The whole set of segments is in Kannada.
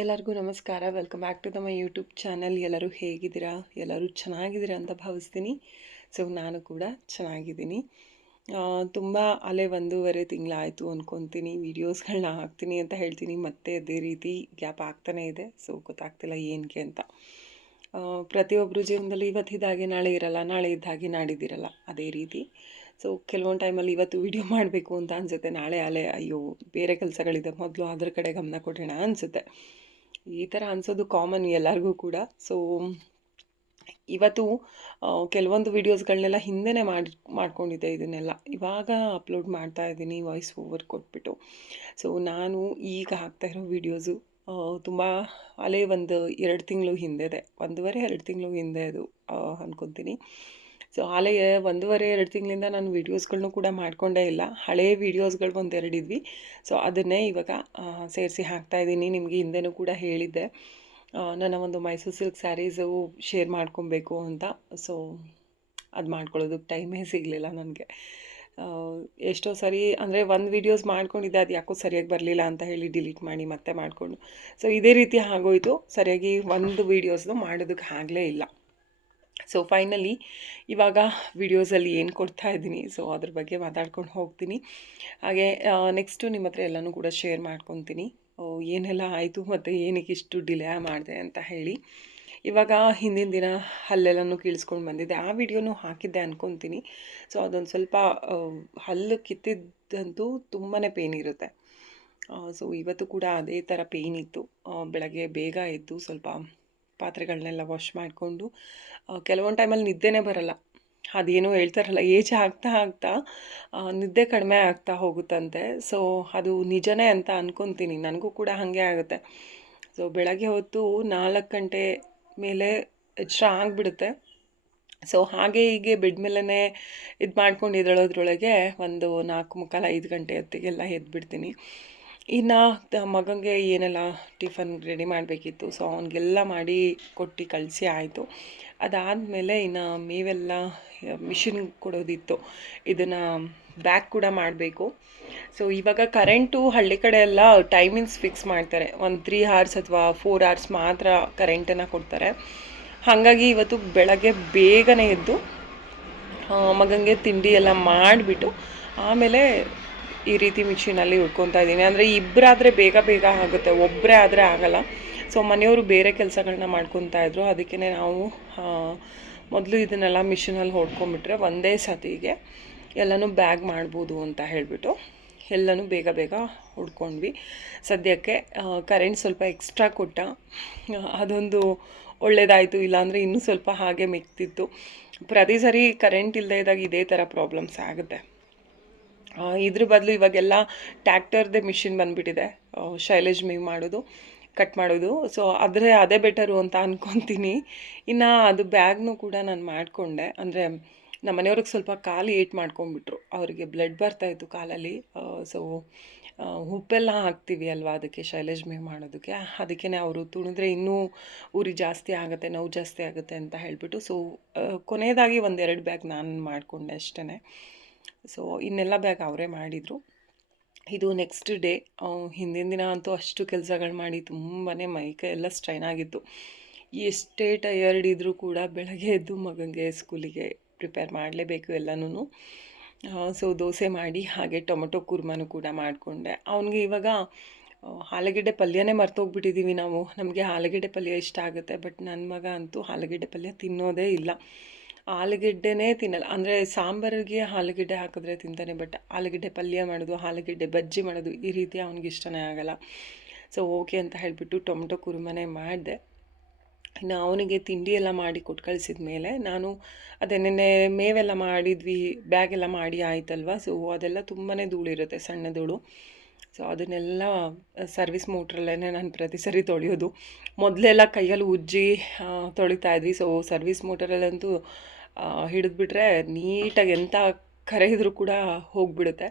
ಎಲ್ಲರಿಗೂ ನಮಸ್ಕಾರ. Welcome back to the my YouTube channel. ಎಲ್ಲರೂ ಹೇಗಿದ್ದೀರಾ? ಎಲ್ಲರೂ ಚೆನ್ನಾಗಿದ್ದೀರಾ ಅಂತ ಭಾವಿಸ್ತೀನಿ. ಸೊ ನಾನು ಕೂಡ ಚೆನ್ನಾಗಿದ್ದೀನಿ. ತುಂಬ ಅಲ್ಲೇ 1.5 ತಿಂಗಳಾಯಿತು ಅಂದ್ಕೊತೀನಿ ವೀಡಿಯೋಸ್ಗಳನ್ನ ಹಾಕ್ತೀನಿ ಅಂತ ಹೇಳ್ತೀನಿ, ಮತ್ತೆ ಅದೇ ರೀತಿ ಗ್ಯಾಪ್ ಆಗ್ತಾನೇ ಇದೆ. ಸೊ ಗೊತ್ತಾಗ್ತಿಲ್ಲ ಏನಕ್ಕೆ ಅಂತ. ಪ್ರತಿಯೊಬ್ಬರು ಜೀವನದಲ್ಲಿ ಇವತ್ತಿದ್ದಾಗೆ ನಾಳೆ ಇರಲ್ಲ, ನಾಳೆ ಇದ್ದಾಗೆ ನಾಡಿದ್ದಿರಲ್ಲ, ಅದೇ ರೀತಿ. ಸೊ ಕೆಲವೊಂದು ಟೈಮಲ್ಲಿ ಇವತ್ತು ವೀಡಿಯೋ ಮಾಡಬೇಕು ಅಂತ ಅನಿಸುತ್ತೆ, ನಾಳೆ ಅಯ್ಯೋ ಬೇರೆ ಕೆಲಸಗಳಿದೆ, ಮೊದಲು ಅದ್ರ ಕಡೆ ಗಮನ ಕೊಡೋಣ ಅನಿಸುತ್ತೆ. ಈ ಥರ ಅನಿಸೋದು ಕಾಮನ್ ಎಲ್ಲರಿಗೂ ಕೂಡ. ಸೊ ಇವತ್ತು ಕೆಲವೊಂದು ವೀಡಿಯೋಸ್ಗಳನ್ನೆಲ್ಲ ಹಿಂದೆನೇ ಮಾಡ್ಕೊಂಡಿದ್ದೆ, ಇದನ್ನೆಲ್ಲ ಇವಾಗ ಅಪ್ಲೋಡ್ ಮಾಡ್ತಾ ಇದ್ದೀನಿ ವಾಯ್ಸ್ ಓವರ್ ಕೊಟ್ಬಿಟ್ಟು. ಸೊ ನಾನು ಈಗ ಹಾಕ್ತಾ ಇರೋ ವೀಡಿಯೋಸು ತುಂಬ ಅಲ್ಲೇ 1-2 ತಿಂಗಳು ಹಿಂದೆದೆ, 1.5-2 ತಿಂಗಳು ಹಿಂದೆ ಅದು ಅಂದ್ಕೊತೀನಿ. ಸೊ ಅಲ್ಲೇ 1.5-2 ತಿಂಗಳಿಂದ ನಾನು ವೀಡಿಯೋಸ್ಗಳನ್ನೂ ಕೂಡ ಮಾಡ್ಕೊಂಡೇ ಇಲ್ಲ. ಹಳೆಯ ವೀಡಿಯೋಸ್ಗಳು 1-2 ಇದ್ವಿ. ಸೊ ಅದನ್ನೇ ಇವಾಗ ಸೇರಿಸಿ ಹಾಕ್ತಾಯಿದ್ದೀನಿ. ನಿಮಗೆ ಹಿಂದೆನೂ ಕೂಡ ಹೇಳಿದ್ದೆ ನನ್ನ ಒಂದು ಮೈಸೂರು ಸಿಲ್ಕ್ ಸ್ಯಾರೀಸು ಶೇರ್ ಮಾಡ್ಕೊಬೇಕು ಅಂತ. ಸೊ ಅದು ಮಾಡ್ಕೊಳ್ಳೋದಕ್ಕೆ ಟೈಮೇ ಸಿಗಲಿಲ್ಲ ನನಗೆ. ಎಷ್ಟೋ ಸರಿ ಅಂದರೆ ಒಂದು ವೀಡಿಯೋಸ್ ಮಾಡ್ಕೊಂಡಿದ್ದೆ, ಅದು ಯಾಕೋ ಸರಿಯಾಗಿ ಬರಲಿಲ್ಲ ಅಂತ ಹೇಳಿ ಡಿಲೀಟ್ ಮಾಡಿ ಮತ್ತೆ ಮಾಡಿಕೊಂಡು, ಸೊ ಇದೇ ರೀತಿ ಆಗೋಯಿತು. ಸರಿಯಾಗಿ ಒಂದು ವೀಡಿಯೋಸ್ನು ಮಾಡೋದಕ್ಕೆ ಆಗಲೇ ಇಲ್ಲ. ಸೊ ಫೈನಲಿ ಇವಾಗ ವೀಡಿಯೋಸಲ್ಲಿ ಏನು ಕೊಡ್ತಾ ಇದ್ದೀನಿ, ಸೊ ಅದ್ರ ಬಗ್ಗೆ ಮಾತಾಡ್ಕೊಂಡು ಹೋಗ್ತೀನಿ. ಹಾಗೆ ನೆಕ್ಸ್ಟು ನಿಮ್ಮ ಹತ್ರ ಎಲ್ಲನೂ ಕೂಡ ಶೇರ್ ಮಾಡ್ಕೊತೀನಿ, ಏನೆಲ್ಲ ಆಯಿತು ಮತ್ತು ಏನಕ್ಕೆ ಇಷ್ಟು ಡಿಲೇ ಮಾಡಿದೆ ಅಂತ ಹೇಳಿ. ಇವಾಗ ಹಿಂದಿನ ದಿನ ಹಲ್ಲೆಲ್ಲನೂ ಕೀಳಿಸ್ಕೊಂಡು ಬಂದಿದ್ದೆ, ಆ ವಿಡಿಯೋನೂ ಹಾಕಿದ್ದೆ ಅಂದ್ಕೊತೀನಿ. ಸೊ ಅದೊಂದು ಸ್ವಲ್ಪ ಹಲ್ಲು ಕಿತ್ತಿದ್ದಂತೂ ತುಂಬಾ ಪೇಯ್ನ್ ಇರುತ್ತೆ. ಸೊ ಇವತ್ತು ಕೂಡ ಅದೇ ಥರ ಪೇಯ್ನ್ ಇತ್ತು. ಬೆಳಗ್ಗೆ ಬೇಗ ಎದ್ದು ಸ್ವಲ್ಪ ಪಾತ್ರೆಗಳನ್ನೆಲ್ಲ ವಾಶ್ ಮಾಡಿಕೊಂಡು, ಕೆಲವೊಂದು ಟೈಮಲ್ಲಿ ನಿದ್ದೆನೇ ಬರಲ್ಲ. ಅದೇನೋ ಹೇಳ್ತಾರಲ್ಲ, ಏಜ್ ಆಗ್ತಾ ಆಗ್ತಾ ನಿದ್ದೆ ಕಡಿಮೆ ಆಗ್ತಾ ಹೋಗುತ್ತಂತೆ. ಸೊ ಅದು ನಿಜನೇ ಅಂತ ಅಂದ್ಕೊತೀನಿ, ನನಗೂ ಕೂಡ ಹಾಗೆ ಆಗುತ್ತೆ. ಸೊ ಬೆಳಗ್ಗೆ ಹೊತ್ತು 4 ಗಂಟೆ ಮೇಲೆ ಎಚ್ಚರ ಆಗಿಬಿಡುತ್ತೆ. ಸೊ ಹಾಗೆ ಹೀಗೆ ಬೆಡ್ ಮೇಲೇ ಇದು ಮಾಡ್ಕೊಂಡು ಎದ್ದೇಳೋದ್ರೊಳಗೆ ಒಂದು 4:45-5 ಗಂಟೆ ಹೊತ್ತಿಗೆಲ್ಲ ಎದ್ಬಿಡ್ತೀನಿ. ಇನ್ನು ಮಗನಿಗೆ ಏನೆಲ್ಲ ಟಿಫನ್ ರೆಡಿ ಮಾಡಬೇಕಿತ್ತು, ಸೊ ಅವನಿಗೆಲ್ಲ ಮಾಡಿ ಕೊಟ್ಟು ಕಳಿಸಿ ಆಯಿತು. ಅದಾದಮೇಲೆ ಇನ್ನು ಮೇವೆಲ್ಲ ಮಿಷಿನ್ ಕೊಡೋದಿತ್ತು, ಇದನ್ನು ಬ್ಯಾಗ್ ಕೂಡ ಮಾಡಬೇಕು. ಸೊ ಇವಾಗ ಕರೆಂಟು ಹಳ್ಳಿ ಕಡೆ ಎಲ್ಲ ಟೈಮಿಂಗ್ಸ್ ಫಿಕ್ಸ್ ಮಾಡ್ತಾರೆ, ಒಂದು 3 hours ಅಥವಾ 4 hours ಮಾತ್ರ ಕರೆಂಟನ್ನು ಕೊಡ್ತಾರೆ. ಹಾಗಾಗಿ ಇವತ್ತು ಬೆಳಗ್ಗೆ ಬೇಗನೆ ಎದ್ದು ಮಗನಿಗೆ ತಿಂಡಿ ಎಲ್ಲ ಮಾಡಿಬಿಟ್ಟು ಆಮೇಲೆ ಈ ರೀತಿ ಮಿಷಿನಲ್ಲಿ ಉಟ್ಕೊತಾ ಇದ್ದೀನಿ. ಅಂದರೆ ಇಬ್ಬರಾದರೆ ಬೇಗ ಬೇಗ ಆಗುತ್ತೆ, ಒಬ್ಬರೇ ಆದರೆ ಆಗಲ್ಲ. ಸೊ ಮನೆಯವರು ಬೇರೆ ಕೆಲಸಗಳನ್ನ ಮಾಡ್ಕೊತಾ ಇದ್ರು, ಅದಕ್ಕೆ ನಾವು ಮೊದಲು ಇದನ್ನೆಲ್ಲ ಮಿಷಿನಲ್ಲಿ ಹೊಡ್ಕೊಂಬಿಟ್ರೆ ಒಂದೇ ಸತಿಗೆ ಎಲ್ಲನೂ ಬ್ಯಾಗ್ ಮಾಡ್ಬೋದು ಅಂತ ಹೇಳಿಬಿಟ್ಟು ಎಲ್ಲನೂ ಬೇಗ ಬೇಗ ಹುಡ್ಕೊಂಡ್ವಿ. ಸದ್ಯಕ್ಕೆ ಕರೆಂಟ್ ಸ್ವಲ್ಪ ಎಕ್ಸ್ಟ್ರಾ ಕೊಟ್ಟ, ಅದೊಂದು ಒಳ್ಳೆಯದಾಯಿತು. ಇಲ್ಲಾಂದರೆ ಇನ್ನೂ ಸ್ವಲ್ಪ ಹಾಗೆ ಮಿಕ್ತಿತ್ತು. ಪ್ರತಿ ಸರಿ ಕರೆಂಟ್ ಇಲ್ಲದೆ ಇದ್ದಾಗ ಇದೇ ಥರ ಪ್ರಾಬ್ಲಮ್ಸ್ ಆಗುತ್ತೆ. ಇದ್ರ ಬದಲು ಇವಾಗೆಲ್ಲ ಟ್ಯಾಕ್ಟರ್ದೇ ಮಿಷಿನ್ ಬಂದುಬಿಟ್ಟಿದೆ, ಶೈಲೇಜ್ ಮೇವ್ ಮಾಡೋದು, ಕಟ್ ಮಾಡೋದು. ಸೊ ಅದೇ ಬೆಟರು ಅಂತ ಅಂದ್ಕೊತೀನಿ. ಇನ್ನು ಅದು ಬ್ಯಾಗ್ನೂ ಕೂಡ ನಾನು ಮಾಡಿಕೊಂಡೆ. ಅಂದರೆ ನಮ್ಮ ಮನೆಯವ್ರಿಗೆ ಸ್ವಲ್ಪ ಕಾಲು ಏಟ್ ಮಾಡ್ಕೊಂಡ್ಬಿಟ್ರು, ಅವರಿಗೆ ಬ್ಲಡ್ ಬರ್ತಾಯಿತ್ತು ಕಾಲಲ್ಲಿ. ಸೊ ಉಪ್ಪೆಲ್ಲ ಹಾಕ್ತೀವಿ ಅಲ್ವಾ ಅದಕ್ಕೆ, ಶೈಲೇಜ್ ಮೇವ್ ಮಾಡೋದಕ್ಕೆ, ಅದಕ್ಕೆ ಅವರು ತುಣಿದ್ರೆ ಇನ್ನೂ ಉರಿ ಜಾಸ್ತಿ ಆಗುತ್ತೆ, ನೋವು ಜಾಸ್ತಿ ಆಗುತ್ತೆ ಅಂತ ಹೇಳಿಬಿಟ್ಟು. ಸೊ ಕೊನೆಯದಾಗಿ 1-2 ಬ್ಯಾಗ್ ನಾನು ಮಾಡಿಕೊಂಡೆ ಅಷ್ಟೇ. ಸೊ ಇನ್ನೆಲ್ಲ ಬ್ಯಾಗ್ ಅವರೇ ಮಾಡಿದರು. ಇದು ನೆಕ್ಸ್ಟ್ ಡೇ. ಹಿಂದಿನ ದಿನ ಅಂತೂ ಅಷ್ಟು ಕೆಲಸಗಳು ಮಾಡಿ ತುಂಬಾ ಮೈಕೈ ಎಲ್ಲ ಸ್ಟ್ರೈನ್ ಆಗಿತ್ತು. ಎಷ್ಟೇ ಟಯರ್ಡ್ ಇದ್ದರೂ ಕೂಡ ಬೆಳಗ್ಗೆ ಎದ್ದು ಮಗನಿಗೆ ಸ್ಕೂಲಿಗೆ ಪ್ರಿಪೇರ್ ಮಾಡಲೇಬೇಕು ಎಲ್ಲನೂ. ಸೊ ದೋಸೆ ಮಾಡಿ ಹಾಗೆ ಟೊಮೊಟೊ ಕುರ್ಮನೂ ಕೂಡ ಮಾಡಿಕೊಂಡೆ. ಅವನಿಗೆ ಇವಾಗ ಆಲೂಗೆಡ್ಡೆ ಪಲ್ಯನೇ ಮರ್ತೋಗ್ಬಿಟ್ಟಿದ್ದೀವಿ ನಾವು. ನಮಗೆ ಆಲೂಗೆಡ್ಡೆ ಪಲ್ಯ ಇಷ್ಟ ಆಗುತ್ತೆ, ಬಟ್ ನನ್ನ ಮಗ ಅಂತೂ ಆಲೂಗೆಡ್ಡೆ ಪಲ್ಯ ತಿನ್ನೋದೇ ಇಲ್ಲ. ಆಲೂಗೆಡ್ಡೆನೇ ತಿನ್ನಲ್ಲ. ಅಂದರೆ ಸಾಂಬಾರಿಗೆ ಆಲೂಗೆಡ್ಡೆ ಹಾಕಿದ್ರೆ ತಿಂತಾನೆ, ಬಟ್ ಆಲೂಗೆಡ್ಡೆ ಪಲ್ಯ ಮಾಡೋದು, ಆಲೂಗೆಡ್ಡೆ ಬಜ್ಜಿ ಮಾಡೋದು ಈ ರೀತಿ ಅವ್ನಿಗೆ ಇಷ್ಟನೇ ಆಗಲ್ಲ. ಸೊ ಓಕೆ ಅಂತ ಹೇಳಿಬಿಟ್ಟು ಟೊಮೊಟೊ ಕುರ್ಮನೆ ಮಾಡಿದೆ. ಇನ್ನು ಅವನಿಗೆ ತಿಂಡಿ ಎಲ್ಲ ಮಾಡಿ ಕೊಟ್ಟು ಕಳಿಸಿದ ಮೇಲೆ ನಾನು ಅದೇ ನೆನ್ನೆ ಮೇವೆಲ್ಲ ಮಾಡಿದ್ವಿ, ಬ್ಯಾಗೆಲ್ಲ ಮಾಡಿ ಆಯ್ತಲ್ವ. ಸೊ ಅದೆಲ್ಲ ತುಂಬಾ ಧೂಳಿರುತ್ತೆ, ಸಣ್ಣ ಧೂಳು. ಸೊ ಅದನ್ನೆಲ್ಲ ಸರ್ವಿಸ್ ಮೋಟ್ರಲ್ಲೇ ನಾನು ಪ್ರತಿ ಸರಿ ತೊಳೆಯೋದು. ಮೊದಲೆಲ್ಲ ಕೈಯಲ್ಲಿ ಉಜ್ಜಿ ತೊಳಿತಾ ಇದ್ವಿ. ಸೊ ಸರ್ವಿಸ್ ಮೋಟರಲ್ಲಂತೂ ಹಿಡಿದ್ಬಿಟ್ರೆ ನೀಟಾಗಿ ಎಂಥ ಕರೆ ಇದ್ರೂ ಕೂಡ ಹೋಗಿಬಿಡುತ್ತೆ.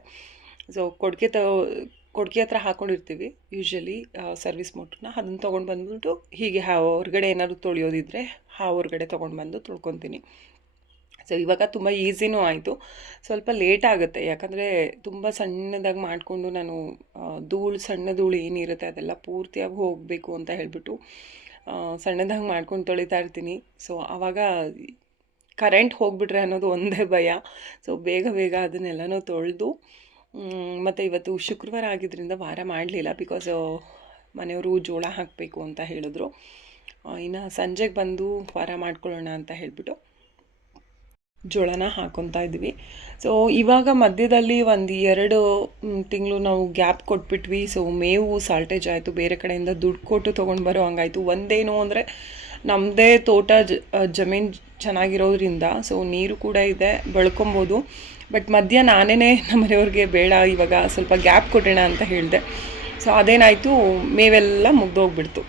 ಸೊ ಕೊಡ್ಗೆ ಹತ್ರ ಹಾಕ್ಕೊಂಡಿರ್ತೀವಿ ಯೂಶ್ವಲಿ ಸರ್ವಿಸ್ ಮೋಟ್ರನ್ನ, ಅದನ್ನು ತೊಗೊಂಡು ಬಂದ್ಬಿಟ್ಟು ಹೀಗೆ ಹೊರಗಡೆ ಏನಾದರೂ ತೊಳೆಯೋದಿದ್ರೆ ಹೊರಗಡೆ ತೊಗೊಂಡು ಬಂದು ತೊಳ್ಕೊತೀನಿ. ಸೊ ಇವಾಗ ತುಂಬ ಈಸಿನೂ ಆಯಿತು. ಸ್ವಲ್ಪ ಲೇಟ್ ಆಗುತ್ತೆ, ಯಾಕಂದರೆ ತುಂಬ ಸಣ್ಣದಾಗಿ ಮಾಡಿಕೊಂಡು ನಾನು ಸಣ್ಣ ಧೂಳು ಏನಿರುತ್ತೆ ಅದೆಲ್ಲ ಪೂರ್ತಿಯಾಗಿ ಹೋಗಬೇಕು ಅಂತ ಹೇಳಿಬಿಟ್ಟು ಸಣ್ಣದಾಗಿ ಮಾಡ್ಕೊಂಡು ತೊಳಿತಾ ಇರ್ತೀನಿ. ಸೊ ಆವಾಗ ಕರೆಂಟ್ ಹೋಗಿಬಿಟ್ರೆ ಅನ್ನೋದು ಒಂದೇ ಭಯ. ಸೊ ಬೇಗ ಬೇಗ ಅದನ್ನೆಲ್ಲನೂ ತೊಳೆದು, ಮತ್ತು ಇವತ್ತು ಶುಕ್ರವಾರ ಆಗಿದ್ದರಿಂದ ವಾರ ಮಾಡಲಿಲ್ಲ, ಬಿಕಾಸ್ ಮನೆಯವರು ಜೋಳ ಹಾಕಬೇಕು ಅಂತ ಹೇಳಿದ್ರು. ಇನ್ನು ಸಂಜೆಗೆ ಬಂದು ವಾರ ಮಾಡ್ಕೊಳ್ಳೋಣ ಅಂತ ಹೇಳಿಬಿಟ್ಟು ಜೋಳನ ಹಾಕ್ಕೊತಾ ಇದ್ವಿ. ಸೊ ಇವಾಗ ಮಧ್ಯದಲ್ಲಿ 1-2 ತಿಂಗಳು ನಾವು ಗ್ಯಾಪ್ ಕೊಟ್ಬಿಟ್ವಿ. ಸೊ ಮೇವು ಸಾಲ್ಟೇಜ್ ಆಯಿತು, ಬೇರೆ ಕಡೆಯಿಂದ ದುಡ್ಡು ಕೊಟ್ಟು ತೊಗೊಂಡು ಬರೋ ಹಂಗಾಯಿತು. ಒಂದೇನು ಅಂದರೆ ನಮ್ಮದೇ ತೋಟ ಜಮೀನು ಚೆನ್ನಾಗಿರೋದ್ರಿಂದ ಸೊ ನೀರು ಕೂಡ ಇದೆ, ಬೆಳ್ಕೊಬೋದು. ಬಟ್ ಮಧ್ಯ ನಾನೇ ನಮ್ಮ ಮನೆಯವ್ರಿಗೆ ಬೇಡ, ಇವಾಗ ಸ್ವಲ್ಪ ಗ್ಯಾಪ್ ಕೊಡೋಣ ಅಂತ ಹೇಳಿದೆ. ಸೊ ಅದೇನಾಯಿತು, ಮೇವೆಲ್ಲ ಮುಗ್ದೋಗ್ಬಿಡ್ತು.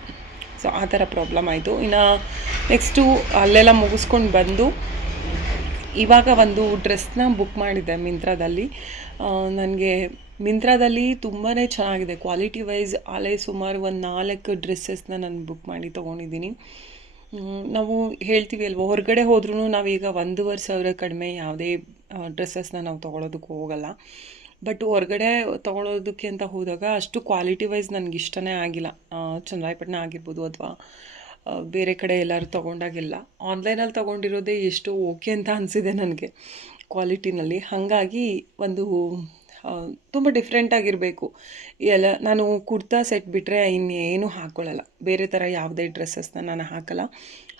ಸೊ ಆ ಥರ ಪ್ರಾಬ್ಲಮ್ ಆಯಿತು. ಇನ್ನು ನೆಕ್ಸ್ಟು ಅಲ್ಲೆಲ್ಲ ಮುಗಿಸ್ಕೊಂಡು ಬಂದು ಇವಾಗ ಒಂದು ಡ್ರೆಸ್ನ ಬುಕ್ ಮಾಡಿದ್ದೆ ಮಿಂತ್ರಾದಲ್ಲಿ. ನನಗೆ ಮಿಂತ್ರಾದಲ್ಲಿ ತುಂಬಾ ಚೆನ್ನಾಗಿದೆ ಕ್ವಾಲಿಟಿ ವೈಸ್. ಅಲ್ಲೇ ಸುಮಾರು ಒಂದು 4 ಡ್ರೆಸ್ಸಸ್ನ ನಾನು ಬುಕ್ ಮಾಡಿ ತೊಗೊಂಡಿದ್ದೀನಿ. ನಾವು ಹೇಳ್ತೀವಿ ಅಲ್ವ, ಹೊರಗಡೆ ಹೋದ್ರೂ ನಾವೀಗ 1,500 ಕಡಿಮೆ ಯಾವುದೇ ಡ್ರೆಸ್ಸಸ್ನ ನಾವು ತೊಗೊಳೋದಕ್ಕೆ ಹೋಗಲ್ಲ. ಬಟ್ ಹೊರಗಡೆ ತೊಗೊಳೋದಕ್ಕೆ ಅಂತ ಹೋದಾಗ ಅಷ್ಟು ಕ್ವಾಲಿಟಿ ವೈಸ್ ನನಗೆ ಇಷ್ಟನೇ ಆಗಿಲ್ಲ. ಚನ್ನರಾಯಪಟ್ಟಣ ಆಗಿರ್ಬೋದು ಅಥವಾ ಬೇರೆ ಕಡೆ ಎಲ್ಲರೂ ತೊಗೊಂಡಾಗೆಲ್ಲ ಆನ್ಲೈನಲ್ಲಿ ತೊಗೊಂಡಿರೋದೇ ಎಷ್ಟು ಓಕೆ ಅಂತ ಅನಿಸಿದೆ ನನಗೆ ಕ್ವಾಲಿಟಿನಲ್ಲಿ. ಹಾಗಾಗಿ ಒಂದು ತುಂಬ ಡಿಫ್ರೆಂಟಾಗಿರಬೇಕು ಎಲ್ಲ. ನಾನು ಕುರ್ತಾ ಸೆಟ್ ಬಿಟ್ಟರೆ ಇನ್ನೇನು ಹಾಕ್ಕೊಳ್ಳಲ್ಲ, ಬೇರೆ ಥರ ಯಾವುದೇ ಡ್ರೆಸ್ಸಸ್ನ ನಾನು ಹಾಕಲ್ಲ.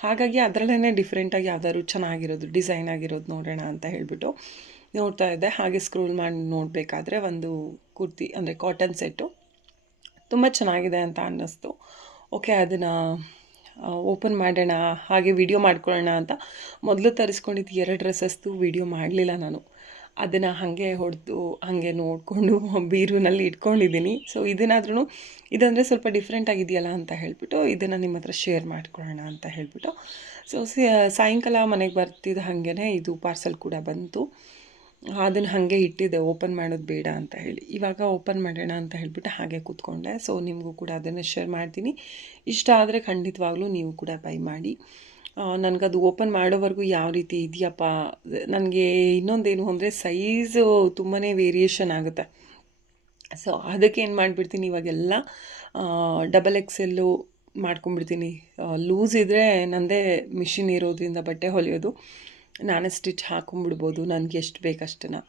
ಹಾಗಾಗಿ ಅದರಲ್ಲೇ ಡಿಫ್ರೆಂಟಾಗಿ ಯಾವ್ದಾದ್ರು ಚೆನ್ನಾಗಿರೋದು ಡಿಸೈನ್ ಆಗಿರೋದು ನೋಡೋಣ ಅಂತ ಹೇಳಿಬಿಟ್ಟು ನೋಡ್ತಾ ಇದ್ದೆ. ಹಾಗೆ ಸ್ಕ್ರೋಲ್ ಮಾಡಿ ನೋಡಬೇಕಾದ್ರೆ ಒಂದು ಕುರ್ತಿ ಅಂದರೆ ಕಾಟನ್ ಸೆಟ್ಟು ತುಂಬ ಚೆನ್ನಾಗಿದೆ ಅಂತ ಅನ್ನಿಸ್ತು. ಓಕೆ, ಅದನ್ನು ಓಪನ್ ಮಾಡೋಣ, ಹಾಗೆ ವಿಡಿಯೋ ಮಾಡ್ಕೊಳ್ಳೋಣ ಅಂತ ಮೊದಲು ತರಿಸ್ಕೊಂಡಿದ್ದು 2 ಡ್ರೆಸ್ಸಸ್ದು ವಿಡಿಯೋ ಮಾಡಲಿಲ್ಲ ನಾನು. ಅದನ್ನು ಹಾಗೆ ಹೊಡೆದು ಹಾಗೆ ನೋಡಿಕೊಂಡು ಬೀರುನಲ್ಲಿ ಇಟ್ಕೊಂಡಿದ್ದೀನಿ. ಸೊ ಇದನ್ನಾದ್ರೂ ಇದಂದರೆ ಸ್ವಲ್ಪ ಡಿಫ್ರೆಂಟ್ ಆಗಿದೆಯಲ್ಲ ಅಂತ ಹೇಳಿಬಿಟ್ಟು ಇದನ್ನು ನಿಮ್ಮ ಹತ್ರ ಶೇರ್ ಮಾಡ್ಕೊಳ್ಳೋಣ ಅಂತ ಹೇಳಿಬಿಟ್ಟು ಸೊ ಸಾಯಂಕಾಲ ಮನೆಗೆ ಬರ್ತಿದ್ದ ಹಾಗೇ ಇದು ಪಾರ್ಸಲ್ ಕೂಡ ಬಂತು. ಅದನ್ನು ಹಾಗೆ ಇಟ್ಟಿದ್ದೆ, ಓಪನ್ ಮಾಡೋದು ಬೇಡ ಅಂತ ಹೇಳಿ. ಇವಾಗ ಓಪನ್ ಮಾಡೋಣ ಅಂತ ಹೇಳಿಬಿಟ್ಟು ಹಾಗೆ ಕೂತ್ಕೊಂಡೆ. ಸೊ ನಿಮಗೂ ಕೂಡ ಅದನ್ನು ಶೇರ್ ಮಾಡ್ತೀನಿ. ಇಷ್ಟ ಆದರೆ ಖಂಡಿತವಾಗ್ಲೂ ನೀವು ಕೂಡ ಬೈ ಮಾಡಿ. ನನಗದು ಓಪನ್ ಮಾಡೋವರೆಗೂ ಯಾವ ರೀತಿ ಇದೆಯಪ್ಪ, ನನಗೆ ಇನ್ನೊಂದೇನು ಅಂದರೆ ಸೈಜು ತುಂಬಾ ವೇರಿಯೇಷನ್ ಆಗುತ್ತೆ. ಸೊ ಅದಕ್ಕೆ ಏನು ಮಾಡಿಬಿಡ್ತೀನಿ, ಇವಾಗೆಲ್ಲ XXL ಮಾಡ್ಕೊಂಬಿಡ್ತೀನಿ. ಲೂಸ್ ಇದ್ದರೆ ನನ್ನದೇ ಮಿಷಿನ್ ಇರೋದ್ರಿಂದ ಬಟ್ಟೆ ಹೊಲಿಯೋದು, ನಾನೇ ಸ್ಟಿಚ್ ಹಾಕೊಂಬಿಡ್ಬೋದು ನನಗೆ ಎಷ್ಟು ಬೇಕಷ್ಟನ್ನು.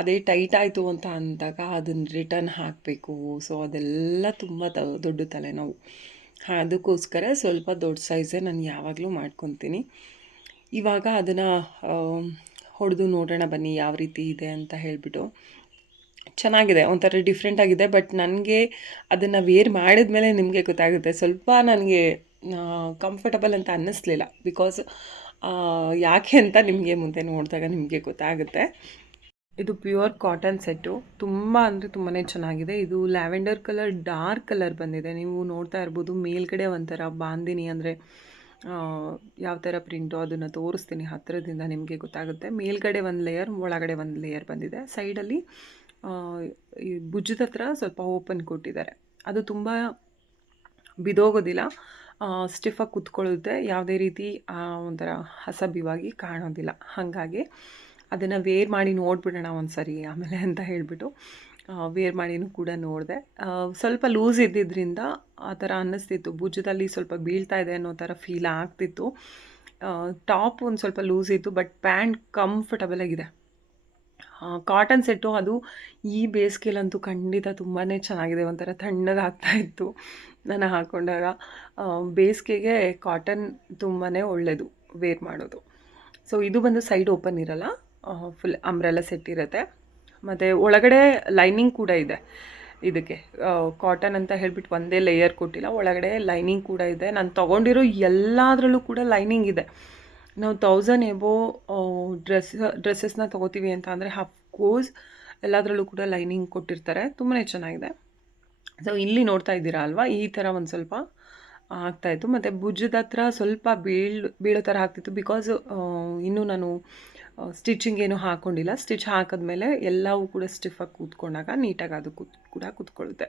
ಅದೇ ಟೈಟ್ ಆಯಿತು ಅಂತ ಅಂದಾಗ ಅದನ್ನು ರಿಟರ್ನ್ ಹಾಕಬೇಕು. ಸೊ ಅದೆಲ್ಲ ತುಂಬ ದೊಡ್ಡ ತಲೆನೋವು. ಅದಕ್ಕೋಸ್ಕರ ಸ್ವಲ್ಪ ದೊಡ್ಡ ಸೈಜೇ ನಾನು ಯಾವಾಗಲೂ ಮಾಡ್ಕೊತೀನಿ. ಇವಾಗ ಅದನ್ನು ಹೊಡೆದು ನೋಡೋಣ ಬನ್ನಿ ಯಾವ ರೀತಿ ಇದೆ ಅಂತ ಹೇಳಿಬಿಟ್ಟು. ಚೆನ್ನಾಗಿದೆ, ಒಂಥರ ಡಿಫ್ರೆಂಟ್ ಆಗಿದೆ. ಬಟ್ ನನಗೆ ಅದನ್ನು ವೇರ್ ಮಾಡಿದ ಮೇಲೆ ನಿಮಗೆ ಗೊತ್ತಾಗುತ್ತೆ, ಸ್ವಲ್ಪ ನನಗೆ ಕಂಫರ್ಟಬಲ್ ಅಂತ ಅನ್ನಿಸ್ಲಿಲ್ಲ. ಬಿಕಾಸ್ ಯಾಕೆ ಅಂತ ನಿಮಗೆ ಮುಂದೆ ನೋಡಿದಾಗ ನಿಮಗೆ ಗೊತ್ತಾಗುತ್ತೆ. ಇದು ಪ್ಯೂರ್ ಕಾಟನ್ ಸೆಟ್ಟು, ತುಂಬ ಅಂದರೆ ತುಂಬಾ ಚೆನ್ನಾಗಿದೆ. ಇದು ಲ್ಯಾವೆಂಡರ್ ಕಲರ್ ಡಾರ್ಕ್ ಕಲರ್ ಬಂದಿದೆ, ನೀವು ನೋಡ್ತಾ ಇರ್ಬೋದು. ಮೇಲ್ಗಡೆ ಒಂಥರ ಬಾಂದಿನಿ ಅಂದರೆ ಯಾವ ಥರ ಪ್ರಿಂಟು ಅದನ್ನು ತೋರಿಸ್ತೀನಿ ಹತ್ತಿರದಿಂದ, ನಿಮಗೆ ಗೊತ್ತಾಗುತ್ತೆ. ಮೇಲ್ಗಡೆ ಒಂದು ಲೇಯರ್, ಒಳಗಡೆ ಒಂದು ಲೇಯರ್ ಬಂದಿದೆ. ಸೈಡಲ್ಲಿ ಈ ಭುಜದ ಹತ್ರ ಸ್ವಲ್ಪ ಓಪನ್ ಕೊಟ್ಟಿದ್ದಾರೆ. ಅದು ತುಂಬ ಬಿದೋಗೋದಿಲ್ಲ, ಸ್ಟಿಫಾಗಿ ಕುತ್ಕೊಳ್ಳುತ್ತೆ, ಯಾವುದೇ ರೀತಿ ಒಂಥರ ಅಸಭ್ಯವಾಗಿ ಕಾಣೋದಿಲ್ಲ. ಹಾಗಾಗಿ ಅದನ್ನು ವೇರ್ ಮಾಡಿ ನೋಡಿಬಿಡೋಣ ಒಂದು ಸರಿ ಆಮೇಲೆ ಅಂತ ಹೇಳಿಬಿಟ್ಟು ವೇರ್ ಮಾಡಿನೂ ಕೂಡ ನೋಡಿದೆ. ಸ್ವಲ್ಪ ಲೂಸ್ ಇದ್ದಿದ್ದರಿಂದ ಆ ಥರ ಅನ್ನಿಸ್ತಿತ್ತು, ಭುಜದಲ್ಲಿ ಸ್ವಲ್ಪ ಬೀಳ್ತಾ ಇದೆ ಅನ್ನೋ ಥರ ಫೀಲ್ ಆಗ್ತಿತ್ತು. ಟಾಪ್ ಒಂದು ಸ್ವಲ್ಪ ಲೂಸ್ ಇತ್ತು, ಬಟ್ ಪ್ಯಾಂಟ್ ಕಂಫರ್ಟಬಲ್ ಆಗಿದೆ. ಕಾಟನ್ ಸೆಟ್ಟು ಅದು ಈ ಬೇಸಿಗೆಲಂತೂ ಖಂಡಿತ ತುಂಬಾ ಚೆನ್ನಾಗಿದೆ. ಒಂಥರ ತಣ್ಣಗಾಗ್ತಾಯಿತ್ತು ನಾನು ಹಾಕ್ಕೊಂಡಾಗ. ಬೇಸಿಗೆಗೆ ಕಾಟನ್ ತುಂಬಾ ಒಳ್ಳೆಯದು ವೇರ್ ಮಾಡೋದು. ಸೊ ಇದು ಬಂದು ಸೈಡ್ ಓಪನ್ ಇರಲ್ಲ, ಫುಲ್ ಅಂಬ್ರೆಲ್ಲ ಸೆಟ್ ಇರುತ್ತೆ. ಮತ್ತು ಒಳಗಡೆ ಲೈನಿಂಗ್ ಕೂಡ ಇದೆ ಇದಕ್ಕೆ. ಕಾಟನ್ ಅಂತ ಹೇಳ್ಬಿಟ್ಟು ಒಂದೇ ಲೇಯರ್ ಕೊಟ್ಟಿಲ್ಲ, ಒಳಗಡೆ ಲೈನಿಂಗ್ ಕೂಡ ಇದೆ. ನಾನು ತೊಗೊಂಡಿರೋ ಎಲ್ಲದರಲ್ಲೂ ಕೂಡ ಲೈನಿಂಗ್ ಇದೆ. ನಾವು 1000 ಎಬೋ ಡ್ರೆಸ್ಸಸ್ನ ತೊಗೋತೀವಿ ಅಂತ ಅಂದರೆ ಅಫ್ಕೋರ್ಸ್ ಎಲ್ಲದರಲ್ಲೂ ಕೂಡ ಲೈನಿಂಗ್ ಕೊಟ್ಟಿರ್ತಾರೆ. ತುಂಬಾ ಚೆನ್ನಾಗಿದೆ. ಸೊ ಇಲ್ಲಿ ನೋಡ್ತಾ ಇದ್ದೀರಾ ಅಲ್ವಾ, ಈ ಥರ ಒಂದು ಸ್ವಲ್ಪ ಆಗ್ತಾಯಿತ್ತು. ಮತ್ತು ಭುಜದ ಹತ್ರ ಸ್ವಲ್ಪ ಬೀಳೋ ಥರ ಆಗ್ತಿತ್ತು. ಬಿಕಾಸ್ ಇನ್ನೂ ನಾನು ಸ್ಟಿಚಿಂಗ್ ಏನೂ ಹಾಕ್ಕೊಂಡಿಲ್ಲ. ಸ್ಟಿಚ್ ಹಾಕಿದ್ಮೇಲೆ ಎಲ್ಲವೂ ಕೂಡ ಸ್ಟಿಫಾಗಿ ಕೂತ್ಕೊಂಡಾಗ ನೀಟಾಗಿ ಅದು ಕೂಡ ಕೂತ್ಕೊಳ್ಳುತ್ತೆ.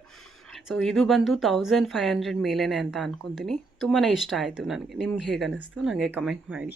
ಸೊ ಇದು ಬಂದು 1500 ಮೇಲೇ ಅಂತ ಅಂದ್ಕೊತೀನಿ. ತುಂಬಾ ಇಷ್ಟ ಆಯಿತು ನನಗೆ. ನಿಮ್ಗೆ ಹೇಗೆ ಅನ್ನಿಸ್ತು ನನಗೆ ಕಮೆಂಟ್ ಮಾಡಿ.